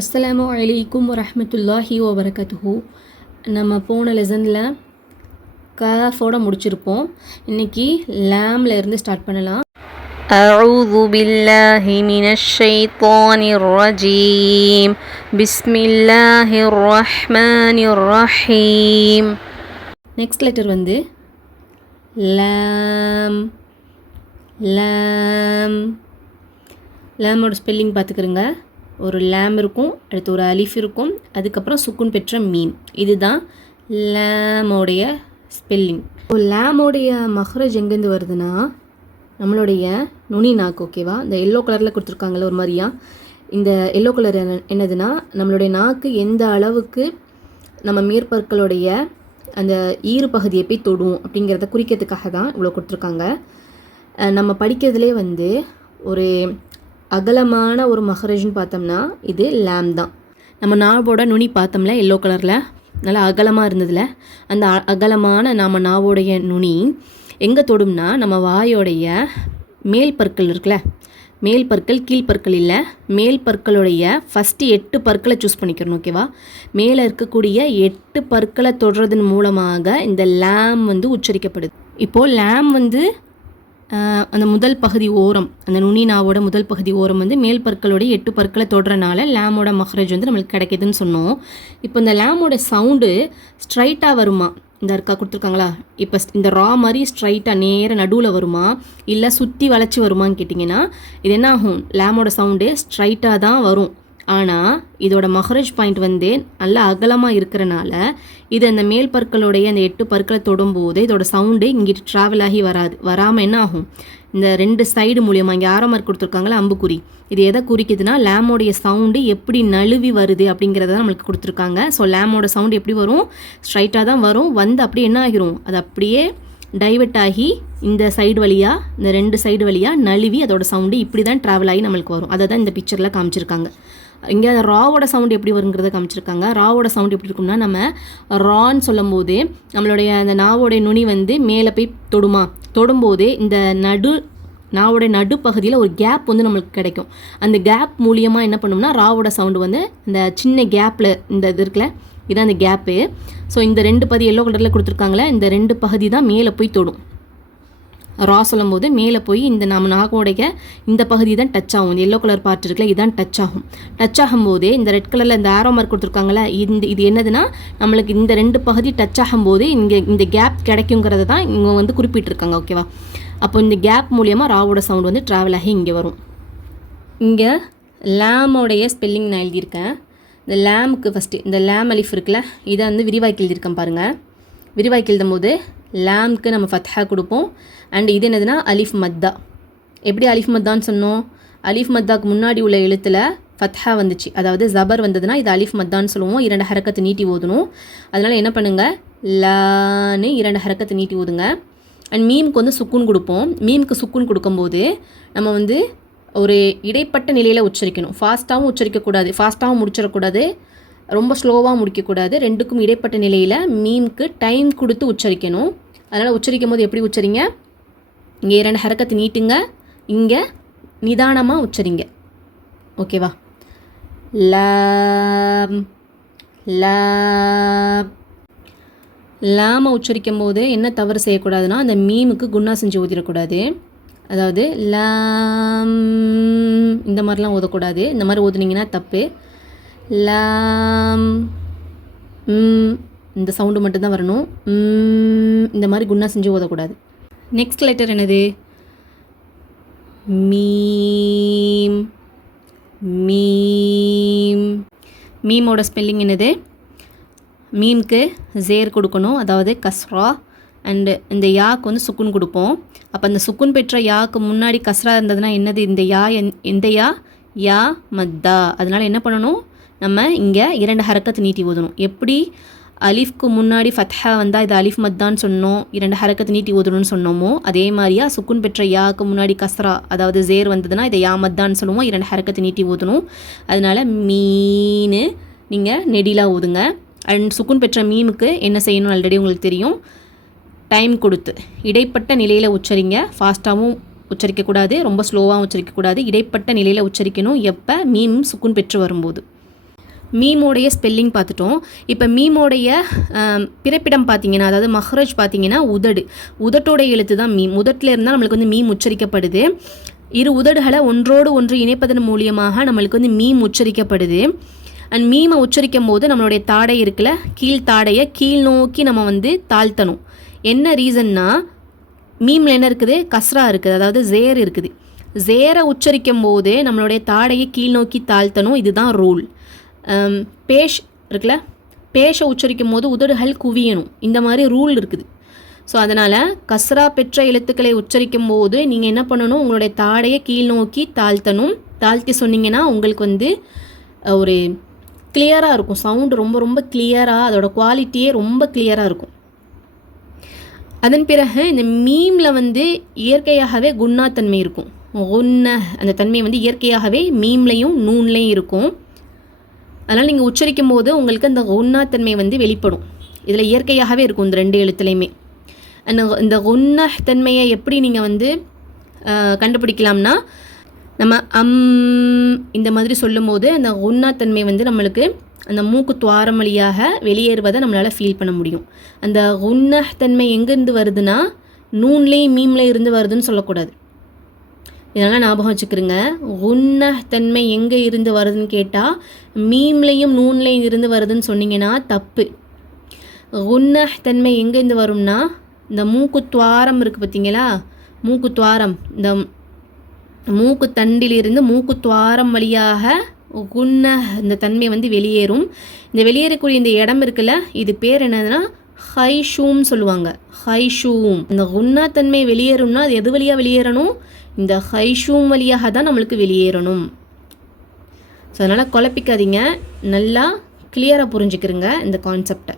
அஸ்ஸலாமு அலைக்கும் வரஹ்மத்துல்லாஹி வபரகத்துஹு நம்ம போன லெசனில் கஃபோட முடிச்சிருப்போம் இன்னைக்கு லேம்ல இருந்து ஸ்டார்ட் பண்ணலாம் أعوذ بالله من الشيطان الرجيم بسم الله الرحمن الرحيم நெக்ஸ்ட் லெட்டர் வந்து லேம் லேம் லேமோட ஸ்பெல்லிங் பார்த்துக்கிறங்க ஒரு லேம் இருக்கும் அடுத்து ஒரு அலிஃப் இருக்கும் அதுக்கப்புறம் சுக்குன் பெற்ற மீம் இதுதான் லேமோடைய ஸ்பெல்லிங் லேமோடைய மஹ்ரஜ் எங்கேருந்து வருதுன்னா நம்மளுடைய நுனி நாக்கு ஓகேவா இந்த எல்லோ கலரில் கொடுத்துருக்காங்கல்ல ஒரு மாதிரியா? இந்த எல்லோ கலர் என்னதுன்னா நம்மளுடைய நாக்கு எந்த அளவுக்கு நம்ம மேற்பற்களுடைய அந்த ஈறு பகுதியை போய் தொடும் அப்படிங்கிறத குறிக்கிறதுக்காக தான் இவ்வளோ கொடுத்துருக்காங்க. நம்ம படிக்கிறதுலே வந்து ஒரு அகலமான ஒரு மஹரஜ்னு பார்த்தோம்னா இது லேம் தான். நம்ம நாவோட நுனி பார்த்தோம்ல எல்லோ கலரில் நல்லா அகலமாக இருந்ததில். அந்த அ- அகலமான நம்ம நாவோடைய நுனி எங்கே தொடும்னா நம்ம வாயோடைய மேல் பற்கள் இருக்குல்ல. மேல் பற்கள் கீழ் பற்கள் இல்லை. மேல் பற்களுடைய ஃபஸ்ட்டு எட்டு பற்களை சூஸ் பண்ணிக்கிறணும் ஓகேவா மேலே இருக்கக்கூடிய எட்டு பற்களை தொடுறதன் மூலமாக இந்த லேம் வந்து உச்சரிக்கப்படுது. இப்போது லேம் வந்து அந்த முதல் பகுதி ஓரம் அந்த நுனி நாவோட முதல் பகுதி ஓரம் வந்து மேல் பற்களோட எட்டு பற்களை தொடுறனால லேமோட மஹரேஜ் வந்து நம்மளுக்கு கிடைக்குதுன்னு சொன்னோம். இப்போ இந்த லேமோட சவுண்டு ஸ்ட்ரைட்டாக வருமா? இந்த இருக்கா கொடுத்துருக்காங்களா? இப்போ இந்த ரா மாதிரி ஸ்ட்ரைட்டாக நேர நடுவில் வருமா? இல்லை சுற்றி வளைச்சி வருமான்னு கேட்டிங்கன்னா இது என்ன ஆகும்? லேமோட சவுண்டு ஸ்ட்ரைட்டாக தான் வரும். ஆனால் இதோட மஹரஜ் பாயிண்ட் வந்து நல்லா அகலமாக இருக்கிறனால இது அந்த மேல் பற்களுடைய அந்த எட்டு பற்களை தொடும்போது இதோட சவுண்டு இங்கிட்டு ட்ராவல் ஆகி வராது. வராமல் என்ன ஆகும்? இந்த ரெண்டு சைடு மூலியமாக இங்கே ஆரோ மார்க் கொடுத்துருக்காங்களா அம்புக்குறி. இது எதை குறிக்குதுன்னா லேமோடைய சவுண்டு எப்படி நழுவி வருது அப்படிங்கிறத தான் நம்மளுக்கு கொடுத்துருக்காங்க. ஸோ லேமோட சவுண்டு எப்படி வரும்? ஸ்ட்ரைட்டாக தான் வரும். வந்து அப்படியே என்ன ஆகிரும்? அது அப்படியே டைவெர்ட் ஆகி இந்த சைடு வழியாக இந்த ரெண்டு சைடு வழியாக நழுவி அதோட சவுண்டு இப்படி தான் ட்ராவல் ஆகி நம்மளுக்கு வரும். அதை தான் இந்த பிக்சரில் காமிச்சிருக்காங்க. இங்கே அந்த ராவோட சவுண்ட் எப்படி வருங்கிறத காமிச்சிருக்காங்க. ராவோட சவுண்ட் எப்படி இருக்கும்னா நம்ம ரான்னு சொல்லும் போது நம்மளுடைய அந்த நாவோடைய நுனி வந்து மேலே போய் தொடுமா? தொடும்போது இந்த நடு நாவோட நடுப்பகுதியில் ஒரு கேப் வந்து நம்மளுக்கு கிடைக்கும். அந்த கேப் மூலியமாக என்ன பண்ணும்னா ராவோட சவுண்டு வந்து இந்த சின்ன கேப்பில் இந்த இது இருக்குல்ல இதான் அந்த கேப்பு ஸோ இந்த ரெண்டு பகுதி எல்லோ கலரில் கொடுத்துருக்காங்களே இந்த ரெண்டு பகுதி தான் மேலே போய் தொடும். ரா சொல்லும்போது மேலே போய் இந்த நம்ம நாகோடைய இந்த பகுதி தான் டச் ஆகும். இந்த எல்லோ கலர் பார்ட் இருக்குல்ல இதுதான் டச் ஆகும். டச் ஆகும்போதே இந்த ரெட் கலரில் இந்த ஆரோ மார்க் கொடுத்துருக்காங்களே இந்த இது என்னதுன்னா நம்மளுக்கு இந்த ரெண்டு பகுதி டச் ஆகும்போது இங்கே இந்த கேப் கிடைக்குங்கிறத தான் இவங்க வந்து குறிப்பிட்டிருக்காங்க ஓகேவா அப்போ இந்த கேப் மூலியமாக ராவோட சவுண்ட் வந்து ட்ராவல் ஆகி இங்கே வரும். இங்கே லேமோடைய ஸ்பெல்லிங் நான் எழுதியிருக்கேன். இந்த லேமுக்கு ஃபஸ்ட்டு இந்த லேம் அலிஃப் இருக்குல்ல இதை வந்து விரிவாக்கி எழுதியிருக்கேன் பாருங்கள் விரிவாக்கி எழுதும் போது லேம்க்கு நம்ம ஃபத்ஹா கொடுப்போம். அண்ட் இது என்னதுன்னா அலிஃப் மத்தா. எப்படி அலிஃப் மத்தான்னு சொன்னோம்? அலிஃப் மத்தாக்கு முன்னாடி உள்ள எழுத்தில் ஃபத்ஹா வந்துச்சு. அதாவது ஜபர் வந்ததுன்னா இது அலிஃப் மத்தான்னு சொல்லுவோம். இரண்டு ஹரக்கத்தை நீட்டி ஓதணும். அதனால் என்ன பண்ணுங்கள் லான்னு இரண்டு ஹரக்கத்தை நீட்டி ஓதுங்க. அண்ட் மீமுக்கு வந்து சுக்குன் கொடுப்போம். மீமுக்கு சுக்குன் கொடுக்கும்போது நம்ம வந்து ஒரு இடைப்பட்ட நிலையில் உச்சரிக்கணும். ஃபாஸ்ட்டாகவும் உச்சரிக்கக்கூடாது. ஃபாஸ்ட்டாகவும் முடிச்சிடக்கூடாது. ரொம்ப ஸ்லோவாக முடிக்கக்கூடாது. ரெண்டுக்கும் இடைப்பட்ட நிலையில் மீம்க்கு டைம் கொடுத்து உச்சரிக்கணும். அதனால் உச்சரிக்கும் போது எப்படி உச்சரிங்க? இங்கே இரண்டு ஹரக்கத்தை நீட்டுங்க. இங்கே நிதானமாக உச்சரிங்க. ஓகேவா ல லாம உச்சரிக்கும் போது என்ன தவறு செய்யக்கூடாதுன்னா அந்த மீமுக்கு குண்ணா செஞ்சு ஊதிடக்கூடாது. அதாவது லாம் இந்த மாதிரிலாம் ஓதக்கூடாது இந்த மாதிரி ஓதுனீங்கன்னா தப்பு. லாம். ம், இந்த சவுண்டு மட்டும்தான் வரணும். இந்த மாதிரி குன்னா செஞ்சு ஓதக்கூடாது. நெக்ஸ்ட் லெட்டர் என்னது? மீம். மீம். மீமோட ஸ்பெல்லிங் என்னது? மீம்க்கு ஜேர் கொடுக்கணும். அதாவது கஸ்ரா. அண்டு இந்த யாக்கு வந்து சுக்குன் கொடுப்போம். அப்போ அந்த சுக்குன் பெற்ற யாக்கு முன்னாடி கஸ்ரா இருந்ததுன்னா என்னது? இந்த யா எந்- எந்த யா யா மத்தா. அதனால் என்ன பண்ணணும்? நம்ம இங்கே இரண்டு ஹரக்கத்தை நீட்டி ஓதணும். எப்படி? அலிஃப்க்கு முன்னாடி ஃபத்ஹா வந்தால் இது அலிஃப் மத்தான்னு சொன்னோம். இரண்டு ஹரக்கத்தை நீட்டி ஓதணும்னு சொன்னோமோ அதே மாதிரியா சுக்குன் பெற்ற யாக்கு முன்னாடி கஸ்ரா அதாவது ஜேர் வந்ததுன்னா இதை யா மத்தான்னு சொல்லுவோம். இரண்டு ஹரக்கத்தை நீட்டி ஓதணும். அதனால் மீன் நீங்கள் நெடிலாக ஓதுங்க. அண்ட் சுக்குன் பெற்ற மீமுக்கு என்ன செய்யணும் ஆல்ரெடி உங்களுக்கு தெரியும். டைம் கொடுத்து. இடைப்பட்ட நிலையில் உச்சரிங்க. ஃபாஸ்ட்டாகவும் உச்சரிக்கக்கூடாது. ரொம்ப ஸ்லோவாகவும் உச்சரிக்கக்கூடாது. இடைப்பட்ட நிலையில் உச்சரிக்கணும். எப்போ? மீம் சுக்குன் பெற்று வரும்போது. மீமோடைய ஸ்பெல்லிங் பார்த்துட்டோம். இப்போ மீமோடைய பிறப்பிடம் பார்த்தீங்கன்னா அதாவது மஹ்ரஜ் பார்த்தீங்கன்னா உதடு. உதட்டோட எழுத்து தான் மீம் உதட்டில் இருந்தால் நம்மளுக்கு வந்து மீம் உச்சரிக்கப்படுது. இரு உதடுகளை ஒன்றோடு ஒன்று இணைப்பதன் மூலியமாக நம்மளுக்கு வந்து மீம் உச்சரிக்கப்படுது. அண்ட் மீமை உச்சரிக்கும் போது நம்மளுடைய தாடை இருக்குல்ல கீழ் தாடையை கீழ் நோக்கி நம்ம வந்து தாழ்த்தணும். என்ன ரீசன்னா மீமில் என்ன இருக்குது? கஸ்ரா இருக்குது. அதாவது ஜேர் இருக்குது. ஜேரை உச்சரிக்கும் போது நம்மளுடைய தாடையை கீழ் நோக்கி தாழ்த்தணும். இதுதான் ரூல். பேஷ் இருக்குல்ல பேஷை உச்சரிக்கும் போது உதடுகள் குவியணும். இந்த மாதிரி ரூல் இருக்குது. ஸோ அதனால் கஸ்ரா பெற்ற எழுத்துக்களை உச்சரிக்கும் போது நீங்கள் என்ன பண்ணணும்? உங்களுடைய தாடையை கீழ் நோக்கி தாழ்த்தணும். தாழ்த்தி சொன்னீங்கன்னா உங்களுக்கு வந்து ஒரு கிளியராக இருக்கும். சவுண்டு ரொம்ப ரொம்ப கிளியராக அதோட குவாலிட்டியே ரொம்ப கிளியராக இருக்கும். அதன் பிறகு இந்த மீமில் வந்து இயற்கையாகவே குண்ணாத்தன்மை இருக்கும். ஒன்ன அந்த தன்மை வந்து இயற்கையாகவே மீம்லையும் நூன்லையும் இருக்கும். அதனால் நீங்கள் உச்சரிக்கும் போது உங்களுக்கு அந்த உண்ணாத்தன்மை வந்து வெளிப்படும். இதில் இயற்கையாகவே இருக்கும் இந்த ரெண்டு எழுத்துலையுமே. அந்த இந்த உண்ண தன்மையை எப்படி நீங்கள் வந்து கண்டுபிடிக்கலாம்னா நம்ம அம் இந்த மாதிரி சொல்லும்போது அந்த உண்ணாத்தன்மை வந்து நம்மளுக்கு அந்த மூக்கு துவாரம் வழியாக வெளியேறுவதை நம்மளால் ஃபீல் பண்ண முடியும். அந்த உண்ண தன்மை எங்கேருந்து வருதுன்னா நூன்லேயும் மீம்லேயும் இருந்து வருதுன்னு சொல்லக்கூடாது. இதெல்லாம் ஞாபகம் வச்சுக்கிறோங்க உன்ன தன்மை எங்கே இருந்து வருதுன்னு கேட்டால் மீம்லையும் நூன்லையும் இருந்து வருதுன்னு சொன்னீங்கன்னா தப்பு. உன்ன தன்மை எங்கேருந்து வரும்னா இந்த மூக்கு துவாரம் இருக்குது பார்த்தீங்களா மூக்கு துவாரம். இந்த மூக்கு தண்டிலிருந்து மூக்கு துவாரம் வழியாக குன்ன இந்த தன்மை வந்து வெளியேறும். இந்த வெளியேறக்கூடிய இந்த இடம் இருக்குல்ல இது பேர் என்னதுன்னா ஹைஷூம் சொல்லுவாங்க. ஹைஷூம். இந்த குன்னா தன்மை வெளியேறும்னா அது எது வழியாக வெளியேறணும்? இந்த ஹைஷூம் வழியாக தான் நம்மளுக்கு வெளியேறணும். ஸோ அதனால் குழப்பிக்காதீங்க. நல்லா கிளியராக புரிஞ்சுக்கிறங்க இந்த கான்செப்டை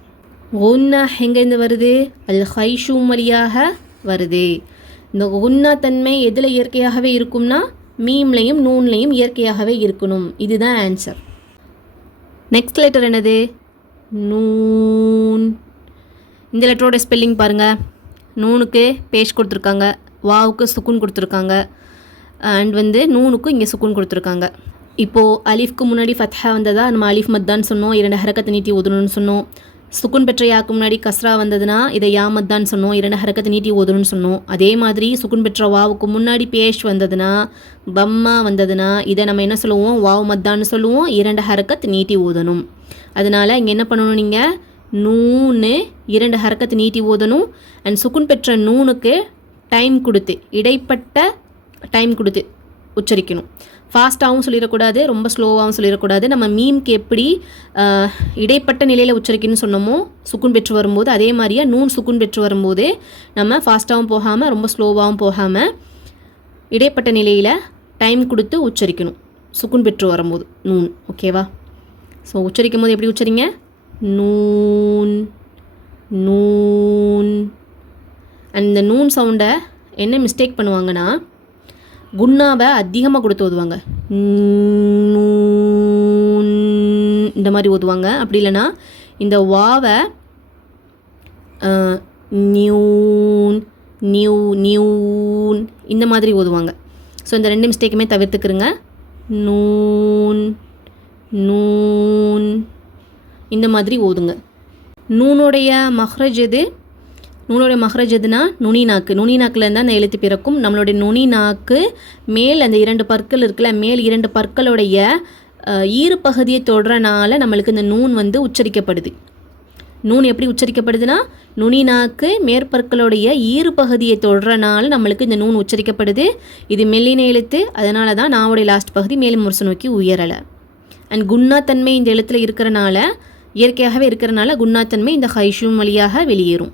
ஒன்னா எங்கேருந்து வருது? அல் ஹைஷூம் வழியாக வருது. இந்த ஒன்னா தன்மை எதில் இயற்கையாகவே இருக்கும்னா மீம்லையும் நூன்லையும் இயற்கையாகவே இருக்கணும். இதுதான் ஆன்சர் நெக்ஸ்ட் லெட்டர் என்னது? நூன். இந்த லெட்டரோட ஸ்பெல்லிங் பாருங்கள் நூனுக்கு பேஷ் கொடுத்துருக்காங்க. வாவுக்கு சுக்குன் கொடுத்துருக்காங்க. அண்ட் வந்து நூனுக்கும் இங்கே சுக்குன் கொடுத்துருக்காங்க. இப்போது அலீஃப்க்கு முன்னாடி ஃபத்ஹா வந்ததா? நம்ம அலீஃப் மத்தான்னு சொன்னோம். இரண்டு ஹரக்கத்தை நீட்டி ஓதணும்னு சொன்னோம். சுக்குன் பெற்ற யாக்கு முன்னாடி கஸ்ரா வந்ததுன்னா இதை யா மத்தான்னு சொன்னோம். இரண்டு ஹரக்கத்தை நீட்டி ஓதணும்னு சொன்னோம். அதே மாதிரி சுக்குன் பெற்ற வாவுக்கு முன்னாடி பேஷ் வந்ததுன்னா பம்மா வந்ததுன்னா இதை நம்ம என்ன சொல்லுவோம்? வாவ் மத்தான்னு சொல்லுவோம். இரண்டு ஹரக்கத் நீட்டி ஓதணும். அதனால் இங்கே என்ன பண்ணணும் நீங்கள் நூனு இரண்டு ஹரக்கத்து நீட்டி ஓதணும். அண்ட் சுக்குன் பெற்ற நூனுக்கு டைம் கொடுத்து இடைப்பட்ட டைம் கொடுத்து உச்சரிக்கணும். ஃபாஸ்ட்டாகவும் சொல்லிடக்கூடாது ரொம்ப ஸ்லோவாகவும் சொல்லிடக்கூடாது. நம்ம மீம்க்கு எப்படி இடைப்பட்ட நிலையில் உச்சரிக்கணும்னு சொன்னோமோ சுக்குன் பெற்று வரும்போது அதே மாதிரியே நூன் சுக்குன் பெற்று வரும்போது நம்ம ஃபாஸ்ட்டாகவும் போகாமல் ரொம்ப ஸ்லோவாகவும் போகாமல் இடைப்பட்ட நிலையில் டைம் கொடுத்து உச்சரிக்கணும். சுக்குன் பெற்று வரும்போது நூன் ஓகேவா ஸோ உச்சரிக்கும் போது எப்படி உச்சரிங்க? நூன் நூன். அண்ட் இந்த நூன் சவுண்டை என்ன மிஸ்டேக் பண்ணுவாங்கன்னா குன்னாவை அதிகமாக கொடுத்து ஓதுவாங்க. நூன் இந்த மாதிரி ஓதுவாங்க. அப்படி இல்லைன்னா இந்த வாவை நியூன் நியூ நியூன் இந்த மாதிரி ஓதுவாங்க. ஸோ இந்த ரெண்டு மிஸ்டேக்குமே தவிர்த்துக்கிறங்க. நூன் நூன் இந்த மாதிரி ஓதுங்க. நூனுடைய மஹ்ரஜ் எது? நூனுடைய மகரஜ் எதுனா? நுனி நாக்கு. நுனி நாக்கில் இருந்தால் அந்த எழுத்து பிறக்கும். நம்மளுடைய நுனி நாக்கு மேல் அந்த இரண்டு பற்கள் இருக்குல்ல மேல் இரண்டு பற்களுடைய ஈறு பகுதியை தொடுறனால நம்மளுக்கு இந்த நூன் வந்து உச்சரிக்கப்படுது. நூன் எப்படி உச்சரிக்கப்படுதுன்னா நுனி நாக்கு மேற்பற்களுடைய ஈறுப்பகுதியை தொடுறனால நம்மளுக்கு இந்த நூன் உச்சரிக்கப்படுது. இது மெல்லின எழுத்து. அதனால தான் நாவுடைய லாஸ்ட் பகுதி மேலும் முரசு நோக்கி உயரலை. அண்ட் குண்ணாத்தன்மை இந்த எழுத்தில் இருக்கிறனால இயற்கையாகவே இருக்கிறனால குண்ணாத்தன்மை இந்த ஹைஷூம் வழியாக வெளியேறும்.